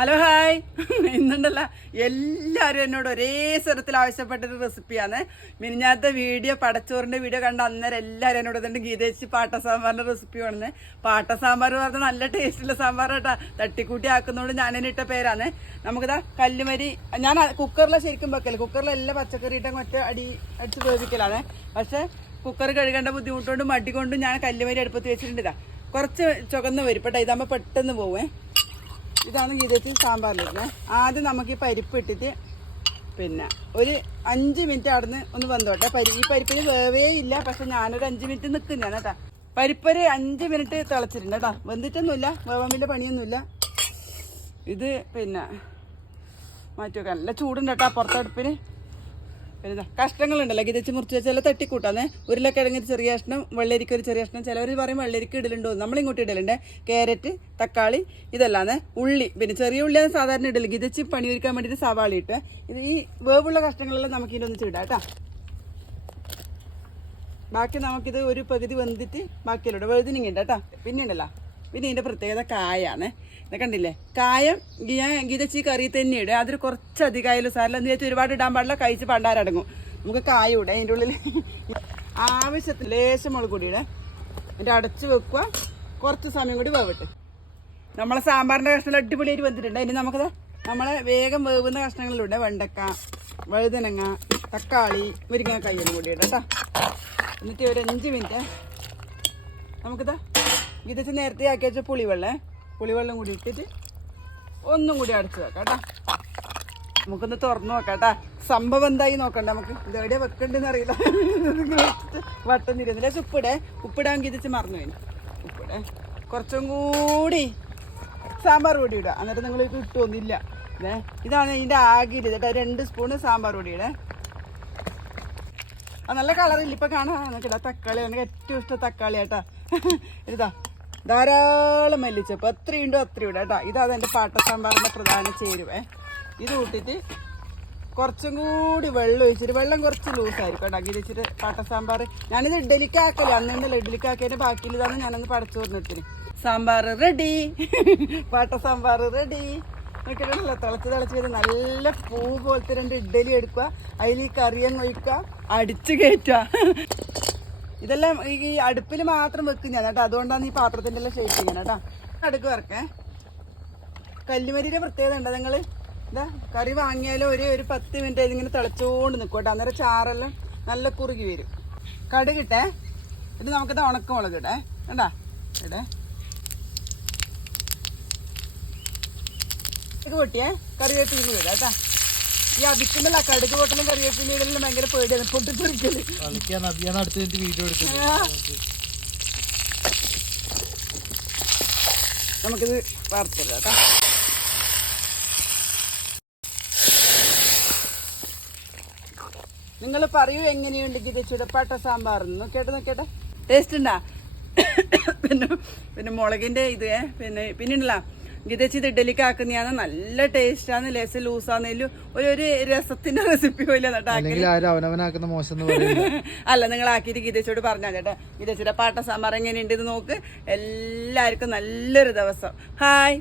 Hello hi. ഇന്നുണ്ടല്ല എല്ലാവരും എന്നോട് ഒരേ സ്വരത്തിൽ ആവശ്യപ്പെട്ടൊരു റെസിപ്പിയാണ്. മിനിഞ്ഞാത്ത വീഡിയോ പടച്ചോറിൻ്റെ വീഡിയോ കണ്ട അന്നേരം എല്ലാവരും എന്നോട് ഇതുണ്ട് ഗീതേച്ചി പാട്ട സാമ്പാറിൻ്റെ റെസിപ്പി വേണമെന്ന്. പാട്ട സാമ്പാർ പറഞ്ഞാൽ നല്ല ടേസ്റ്റുള്ള സാമ്പാർ കേട്ടാ. തട്ടിക്കൂട്ടി ആക്കുന്നതുകൊണ്ട് ഞാനെന്നെ ഇട്ട പേരാണ്. നമുക്കിതാ കല്ലുമരി ഞാൻ കുക്കറിൽ ശരിക്കും വെക്കല്. കുക്കറിൽ എല്ലാ പച്ചക്കറി ഇട്ട ഒറ്റ അടിച്ച് വേവിക്കലാണ്. പക്ഷേ കുക്കർ കഴുകേണ്ട ബുദ്ധിമുട്ടുകൊണ്ട് മടി കൊണ്ട് ഞാൻ കല്ലുമരി അടുപ്പത്ത് വെച്ചിട്ടുണ്ട്. ഇതാ കുറച്ച് ചുവന്ന് വരും പെട്ടെ. ഇതാകുമ്പോൾ പെട്ടെന്ന് പോവേ. ഇതാണ് ഗീതത്തിൽ സാമ്പാറിലിരുന്നത്. ആദ്യം നമുക്ക് ഈ പരിപ്പ് ഇട്ടിട്ട് പിന്നെ ഒരു 5 മിനിറ്റ് അവിടുന്ന് ഒന്ന് വന്നോട്ടെ. ഈ പരിപ്പിന് വേവേ ഇല്ല, പക്ഷെ ഞാനൊരു 5 മിനിറ്റ് നിൽക്കുന്നതാണ് കേട്ടോ. പരിപ്പൊരു 5 മിനിറ്റ് തിളച്ചിട്ടുണ്ട് കേട്ടോ. വെന്തിട്ടൊന്നുമില്ല, വേവാൻ വലിയ പണിയൊന്നുമില്ല. ഇത് പിന്നെ മാറ്റി വെക്കാൻ നല്ല ചൂടുണ്ട് കേട്ടോ പുറത്തടുപ്പിന്. പിന്നെ കഷ്ണങ്ങളുണ്ടല്ലോ ഗീതച്ച് മുറിച്ച് വെച്ചാൽ തട്ടിക്കൂട്ടാന്ന്. ഉരുളക്കിഴങ്ങ് ചെറിയ കഷ്ണം, വെള്ളരിക്ക ഒരു ചെറിയ കഷ്ണം. ചിലവർ പറയും വെള്ളരിക്ക ഇടലുണ്ടോ, നമ്മളിങ്ങോട്ട് ഇടലുണ്ട്. ക്യാരറ്റ്, തക്കാളി ഇതെല്ലാന്ന്. ഉള്ളി പിന്നെ ചെറിയ ഉള്ളിയാണ് സാധാരണ ഇടല്. ഗീതച്ച് പണിയൊരുക്കാൻ വേണ്ടിയിട്ട് സവാള ഇട്ട് ഇത് ഈ വേവുള്ള കഷ്ണങ്ങളെല്ലാം നമുക്ക് ഇതിനൊന്ന് ചൂടാം കേട്ടോ. ബാക്കി നമുക്കിത് ഒരു പകുതി വെന്തിട്ട് ബാക്കിയല്ലോടെ വെഴുതിനിങ്ങുണ്ട് കേട്ടോ. പിന്നെ ഉണ്ടല്ലോ പിന്നെ ഇതിൻ്റെ പ്രത്യേകത കായാണ്. ഇതൊക്കെ കണ്ടില്ലേ, കായം ഗീതച്ചി കറി തന്നെ ഇടുക. അതൊരു കുറച്ചധികമായാലും സാറില്ല എന്ന് വെച്ചാൽ ഒരുപാട് ഇടാൻ പാടില്ല, കഴിച്ച് പണ്ടാരടങ്ങും. നമുക്ക് കായ ഇടുക. അതിൻ്റെ ഉള്ളിൽ ആവശ്യത്തിന് ലേശം മുളക് പൊടി ഇടുക. എന്നിട്ട് അടച്ച് വെക്കുക. കുറച്ച് സമയം കൂടി വേവട്ടെ. നമ്മളെ സാമ്പാറിൻ്റെ കഷ്ണം അടിപൊളിയായിട്ട് വെന്തിട്ടുണ്ട്. ഇനി നമുക്കത് നമ്മളെ വേഗം വേവുന്ന കഷ്ണങ്ങളിലൂടെ വെണ്ടക്ക, വഴുതനങ്ങ, തക്കാളി, മുരിങ്ങക്കായും കൂടി ഇടാം കേട്ടോ. എന്നിട്ട് ഒരു 5 മിനിറ്റ് നമുക്കിതാ ഗീതച്ച് നേരത്തെ ആക്കി വെച്ച പുളിവെള്ളം കൂടി ഇട്ടിട്ട് ഒന്നും കൂടി അടച്ച് വെക്കാം കേട്ടോ. നമുക്കൊന്ന് തുറന്നു നോക്കാം കേട്ടോ. സംഭവം എന്തായി നോക്കണ്ട. നമുക്ക് ഇതെവിടെയാ വെക്കണ്ടെന്ന് അറിയില്ല. വട്ടം തിരിയുന്നില്ല. ഉപ്പിടാൻ ഗീതച്ച് മറന്നു വേണം. ഉപ്പിടെ കുറച്ചും കൂടി സാമ്പാർ പൊടി ഇടുക. അന്നേരം നിങ്ങൾ കിട്ടുമൊന്നുമില്ല. ഇതാണ് ഇതിൻ്റെ ആകെ ഇത് കേട്ടോ. 2 സ്പൂണ് സാമ്പാർ പൊടി ഇടേ. നല്ല കളറില്ല ഇപ്പം കാണാൻ. നോക്കില്ല തക്കാളി, എനിക്ക് ഏറ്റവും ഇഷ്ടം തക്കാളി കേട്ടാ. ഇതാ ധാരാളം മല്ലിച്ചപ്പ് എത്രയുണ്ടോ അത്രയും ഇടാം കേട്ടോ. ഇതാണ് എൻ്റെ പാട്ട സാമ്പാറിൻ്റെ പ്രധാന ചേരുവേ. ഇത് കൂട്ടിയിട്ട് കുറച്ചും കൂടി വെള്ളം ഒഴിച്ചിട്ട്, വെള്ളം കുറച്ച് ലൂസായിരിക്കും കേട്ടോ. അക്കി വെച്ചിട്ട് പാട്ട സാമ്പാർ ഞാനിത് ഇഡലിക്കാക്കല്ലേ. അന്നുണ്ടല്ലോ ഇഡലിക്കാക്കിയതിൻ്റെ ബാക്കിയിൽ ഇതാണ് ഞാനൊന്ന് പടച്ചോറിനെടുത്തിന്. സാമ്പാർ റെഡി. പാട്ട സാമ്പാർ റെഡി. നോക്കിയിട്ടല്ലോ തിളച്ച് ചെയ്ത് നല്ല പൂ പോലത്തെ 2 ഇഡലി എടുക്കുക. അതിൽ ഈ കറിയങ്ങ് ഒഴിക്കുക, അടിച്ച് കയറ്റുക. ഇതെല്ലാം ഈ അടുപ്പിൽ മാത്രം വെക്കും ഞാൻ കേട്ടോ. അതുകൊണ്ടാണ് ഈ പാത്രത്തിൻ്റെ എല്ലാം ഷേപ്പ് ചെയ്യണം കേട്ടോ. അടുക്ക് വറക്കേ. കല്ലുമരിയുടെ പ്രത്യേകത ഉണ്ട്. നിങ്ങൾ ഇതാ കറി വാങ്ങിയാലും ഒരു 10 മിനിറ്റ് ഇതിങ്ങനെ തിളച്ചുകൊണ്ട് നിൽക്കും കേട്ടോ. അന്നേരം ചാറെല്ലാം നല്ല കുറുകി വരും. കടുകിട്ടേ. ഇത് നമുക്കിത് ഉണക്കമുളക് ഇടേ കേട്ടാ. ഇടേ പൊട്ടിയേ. കറിവേപ്പില ഇടാം കേട്ടാ. ഈ അടിക്കുന്നില്ല കടുക് പൊട്ടലും കറിവേപ്പിലും ഇടലും ഭയങ്കര പേടിയാണ്. പൊട്ടിത്തെറിക്കല്. നമുക്കിത് വറുത്തല്ല കേട്ടോ. നിങ്ങൾ പറയൂ എങ്ങനെയുണ്ട് ഗീതച്ചിയുടെ പാട്ട സാമ്പാർ. നോക്കേട്ടെ ടേസ്റ്റ് ഉണ്ടാ. പിന്നെ മുളകിൻ്റെ ഇത് പിന്നെയുണ്ടല്ല ഗീതച്ചി ഇത് ഇഡലിക്ക് ആക്കുന്നതാണ്. നല്ല ടേസ്റ്റാണ്. ലേശം ലൂസാന്നേലും ഒരു രസത്തിന്റെ റെസിപ്പി പോലെ അല്ല. നിങ്ങൾ ആക്കിയിട്ട് ഗീതച്ചിയോട് പറഞ്ഞാൽ ചേട്ടാ ഗീതച്ചിയുടെ പാട്ട സാമ്പാർ എങ്ങനെയുണ്ട് ഇത് നോക്ക്. എല്ലാവർക്കും നല്ലൊരു ദിവസം. ഹായ്.